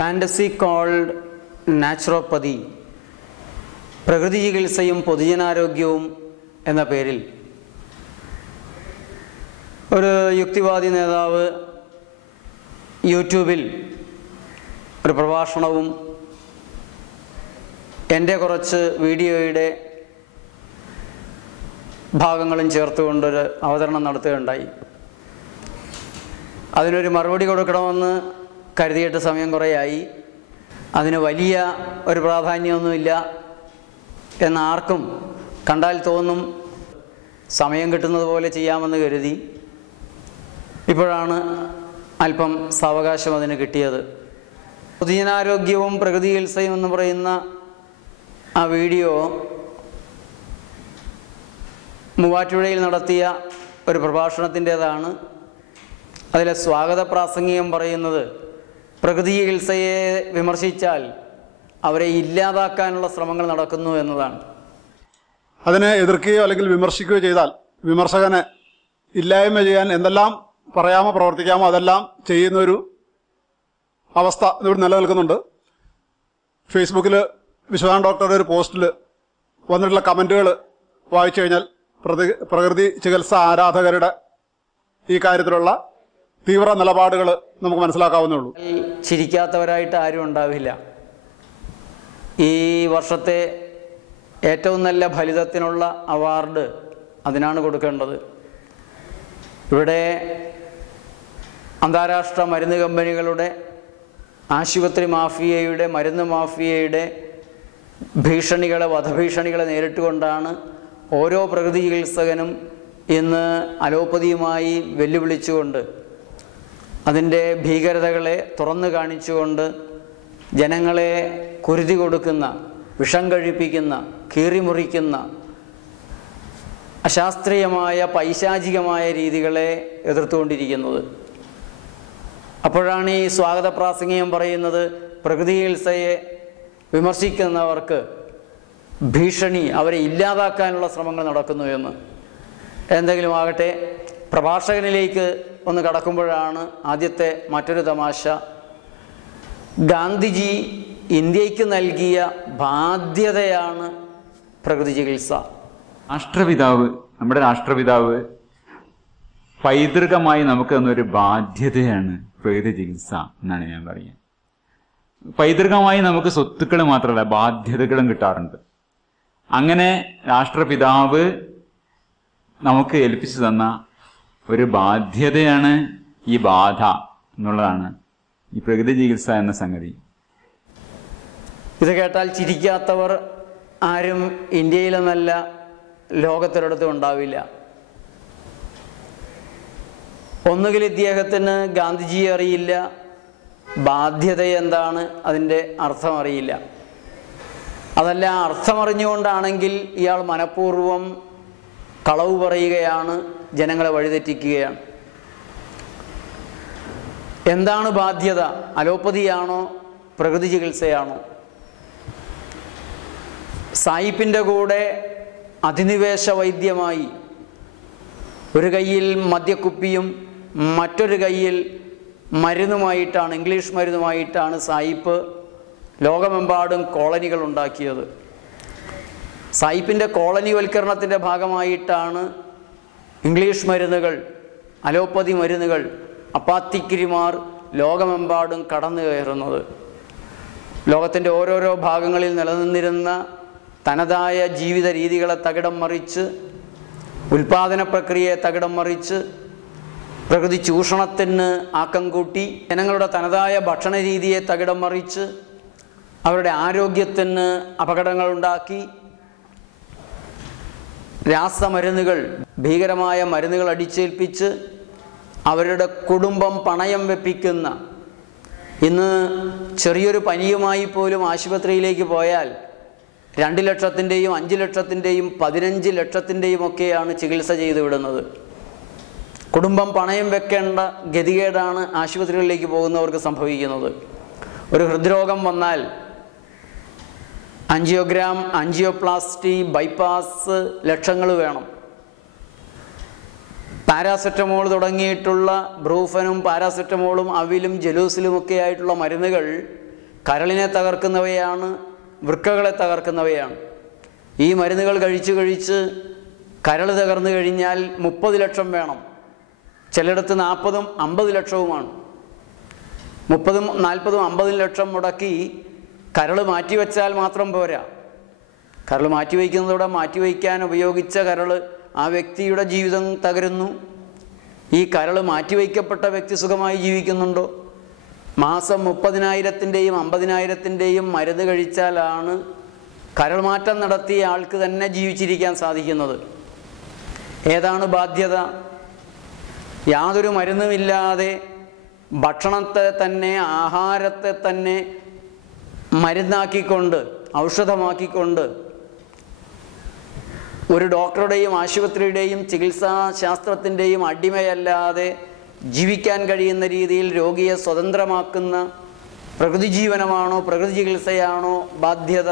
Fantasy called naturopathy പ്രകൃതി ചികിത്സയും പൊതുജനാരോഗ്യവും എന്ന പേരിൽ ഒരു യുക്തിവാദി നേതാവ് യൂട്യൂബിൽ ഒരു പ്രഭാഷണവും എന്റെ കുറച്ച് വീഡിയോയുടെ ഭാഗങ്ങളും ചേർത്തുകൊണ്ടൊരു അവതരണം നടത്തുകയുണ്ടായി. അതിനൊരു മറുപടി കൊടുക്കണമെന്ന് കരുതിയിട്ട് സമയം കുറേയായി. അതിന് വലിയ ഒരു പ്രാധാന്യമൊന്നുമില്ല എന്ന് ആർക്കും കണ്ടാൽ തോന്നും. സമയം കിട്ടുന്നത് പോലെ ചെയ്യാമെന്ന് കരുതി. ഇപ്പോഴാണ് അല്പം സാവകാശം അതിന് കിട്ടിയത്. പൊതുജനാരോഗ്യവും പ്രകൃതി ചികിത്സയും എന്ന് പറയുന്ന ആ വീഡിയോ മൂവാറ്റുപുഴയിൽ നടത്തിയ ഒരു പ്രഭാഷണത്തിന്റേതാണ്. അതിലെ സ്വാഗത പ്രാസംഗികം പറയുന്നത് പ്രകൃതി ചികിത്സയെ വിമർശിച്ചാൽ അവരെ ഇല്ലാതാക്കാനുള്ള ശ്രമങ്ങൾ നടക്കുന്നു എന്നതാണ്. അതിനെ എതിർക്കുകയോ അല്ലെങ്കിൽ വിമർശിക്കുകയോ ചെയ്താൽ വിമർശകനെ ഇല്ലായ്മ ചെയ്യാൻ എന്തെല്ലാം പറയാമോ പ്രവർത്തിക്കാമോ അതെല്ലാം ചെയ്യുന്നൊരു അവസ്ഥ ഇവിടെ നിലനിൽക്കുന്നുണ്ട്. ഫേസ്ബുക്കിൽ വിശ്വനാഥ് ഡോക്ടറുടെ ഒരു പോസ്റ്റിൽ വന്നിട്ടുള്ള കമന്റുകൾ വായിച്ചു കഴിഞ്ഞാൽ പ്രകൃതി ചികിത്സ ആരാധകരുടെ ഈ കാര്യത്തിലുള്ള തീവ്ര നിലപാടുകൾ നമുക്ക് മനസ്സിലാക്കാവുന്നേ ഉള്ളൂ. ചിരിക്കാത്തവരായിട്ട് ആരും ഉണ്ടാവില്ല. ഈ വർഷത്തെ ഏറ്റവും നല്ല ഫലിതത്തിനുള്ള അവാർഡ് അതിനാണ് കൊടുക്കേണ്ടത്. ഇവിടെ അന്താരാഷ്ട്ര മരുന്ന് കമ്പനികളുടെ ആശുപത്രി മാഫിയയുടെ മരുന്ന് മാഫിയയുടെ ഭീഷണികളെ വധഭീഷണികളെ നേരിട്ടുകൊണ്ടാണ് ഓരോ പ്രകൃതി ചികിത്സകനും ഇന്ന് അലോപ്പതിയുമായി വെല്ലുവിളിച്ചുകൊണ്ട് അതിന്റെ ഭീകരതകളെ തുറന്നു കാണിച്ചുകൊണ്ട് ജനങ്ങളെ കുരുതി കൊടുക്കുന്ന വിഷം കഴിപ്പിക്കുന്ന കീറിമുറിക്കുന്ന അശാസ്ത്രീയമായ പൈശാചികമായ രീതികളെ എതിർത്തുകൊണ്ടിരിക്കുന്നത്. അപ്പോഴാണ് ഈ സ്വാഗത പ്രാസംഗികം പറയുന്നത് പ്രകൃതി ചികിത്സയെ വിമർശിക്കുന്നവർക്ക് ഭീഷണി അവരെ ഇല്ലാതാക്കാനുള്ള ശ്രമങ്ങൾ നടക്കുന്നു എന്ന്. എന്തെങ്കിലും ആകട്ടെ പ്രഭാഷകനിലേക്ക് ഒന്ന് കടക്കുമ്പോഴാണ് ആദ്യത്തെ മറ്റൊരു തമാശ. ഗാന്ധിജി ഇന്ത്യയ്ക്ക് നൽകിയ ബാധ്യതയാണ് പ്രകൃതി ചികിത്സ. രാഷ്ട്രപിതാവ് നമ്മുടെ രാഷ്ട്രപിതാവ് പൈതൃകമായി നമുക്ക് തന്നൊരു ബാധ്യതയാണ് പ്രകൃതി ചികിത്സ എന്നാണ് ഞാൻ പറയുക പൈതൃകമായി നമുക്ക് സ്വത്തുക്കൾ മാത്രമല്ല ബാധ്യതകളും കിട്ടാറുണ്ട്. അങ്ങനെ രാഷ്ട്രപിതാവ് നമുക്ക് ഏൽപ്പിച്ചു തന്ന ഒരു ബാധ്യതയാണ് ഈ ബാധ എന്നുള്ളതാണ് ഈ പ്രകൃതി ചികിത്സ എന്ന സംഗതി. ഇത് കേട്ടാൽ ചിരിക്കാത്തവർ ആരും ഇന്ത്യയിലെന്നല്ല ലോകത്തൊരിടത്തും ഉണ്ടാവില്ല. ഒന്നുകിൽ ഇദ്ദേഹത്തിന് ഗാന്ധിജിയെ അറിയില്ല ബാധ്യത എന്താണ് അതിന്റെ അർത്ഥം അറിയില്ല. അതല്ല അർത്ഥമറിഞ്ഞുകൊണ്ടാണെങ്കിൽ ഇയാൾ മനഃപൂർവം കളവ് പറയുകയാണ് ജനങ്ങളെ വഴിതെറ്റിക്കുകയാണ്. എന്താണ് ബാധ്യത? അലോപ്പതിയാണോ? പ്രകൃതി ചികിത്സയാണോ? സായിപ്പിന്റെ കൂടെ അധിനിവേശ വൈദ്യമായി ഒരു കയ്യിൽ മദ്യക്കുപ്പിയും മറ്റൊരു കയ്യിൽ മരുന്നുമായിട്ടാണ് ഇംഗ്ലീഷ് മരുന്നുമായിട്ടാണ് സായിപ്പ് ലോകമെമ്പാടും കോളനികൾ ഉണ്ടാക്കിയത്. സായിപ്പിന്റെ കോളനിവൽക്കരണത്തിന്റെ ഭാഗമായിട്ടാണ് ഇംഗ്ലീഷ് മരുന്നുകൾ അലോപ്പതി മരുന്നുകൾ അപ്പാത്തിക്കിരിമാർ ലോകമെമ്പാടും കടന്നു കയറുന്നത്. ലോകത്തിന്റെ ഓരോരോ ഭാഗങ്ങളിൽ നിലനിന്നിരുന്ന തനതായ ജീവിത രീതികളെ തകിടം മറിച്ച് ഉൽപാദന പ്രക്രിയയെ തകിടം മറിച്ച് പ്രകൃതി ചൂഷണത്തിന് ആക്കം കൂട്ടി ജനങ്ങളുടെ തനതായ ഭക്ഷണ രീതിയെ തകിടം മറിച്ച് അവരുടെ ആരോഗ്യത്തിന് അപകടങ്ങളുണ്ടാക്കി രാസമരുന്നുകൾ ഭീകരമായ മരുന്നുകൾ അടിച്ചേൽപ്പിച്ച് അവരുടെ കുടുംബം പണയം വെപ്പിക്കുന്ന ഇന്ന് ചെറിയൊരു പനിയുമായി പോലും ആശുപത്രിയിലേക്ക് പോയാൽ രണ്ട് ലക്ഷത്തിന്റെയും അഞ്ച് ലക്ഷത്തിന്റെയും പതിനഞ്ച് ലക്ഷത്തിന്റെയും ഒക്കെയാണ് ചികിത്സ ചെയ്തു വിടുന്നത്. കുടുംബം പണയം വെക്കേണ്ട ഗതികേടാണ് ആശുപത്രികളിലേക്ക് പോകുന്നവർക്ക് സംഭവിക്കുന്നത്. ഒരു ഹൃദ്രോഗം വന്നാൽ ആൻജിയോഗ്രാം ആൻജിയോപ്ലാസ്റ്റി ബൈപ്പാസ് ലക്ഷങ്ങൾ വേണം. പാരാസെറ്റമോൾ തുടങ്ങിയിട്ടുള്ള ബ്രൂഫനും പാരാസെറ്റമോളും അവിലും ജലൂസിലും ഒക്കെ ആയിട്ടുള്ള മരുന്നുകൾ കരളിനെ തകർക്കുന്നവയാണ് വൃക്കകളെ തകർക്കുന്നവയാണ്. ഈ മരുന്നുകൾ കഴിച്ച് കഴിച്ച് കരൾ തകർന്നു കഴിഞ്ഞാൽ മുപ്പത് ലക്ഷം വേണം. ചിലയിടത്ത് നാൽപ്പതും അമ്പത് ലക്ഷവുമാണ്. മുപ്പതും നാൽപ്പതും അമ്പതും ലക്ഷം മുടക്കി കരൾ മാറ്റിവെച്ചാൽ മാത്രം പോരാ. കരൾ മാറ്റി മാറ്റിവെക്കാൻ ഉപയോഗിച്ച കരൾ ആ വ്യക്തിയുടെ ജീവിതം തകരുന്നു. ഈ കരൾ മാറ്റിവെക്കപ്പെട്ട വ്യക്തി സുഖമായി ജീവിക്കുന്നുണ്ടോ? മാസം മുപ്പതിനായിരത്തിന്റെയും അമ്പതിനായിരത്തിന്റെയും മരുന്ന് കഴിച്ചാലാണ് കരൾ മാറ്റം നടത്തിയ ആൾക്ക് തന്നെ ജീവിച്ചിരിക്കാൻ സാധിക്കുന്നത്. ഏതാണ് ബാധ്യത? യാതൊരു മരുന്നുമില്ലാതെ ഭക്ഷണത്തെ തന്നെ ആഹാരത്തെ തന്നെ മരുന്നാക്കിക്കൊണ്ട് ഔഷധമാക്കിക്കൊണ്ട് ഒരു ഡോക്ടറുടെയും ആശുപത്രിയുടെയും ചികിത്സാ ശാസ്ത്രത്തിന്റെയും അടിമയല്ലാതെ ജീവിക്കാൻ കഴിയുന്ന രീതിയിൽ രോഗിയെ സ്വതന്ത്രമാക്കുന്ന പ്രകൃതി ജീവനമാണോ പ്രകൃതി ചികിത്സയാണോ ബാധ്യത?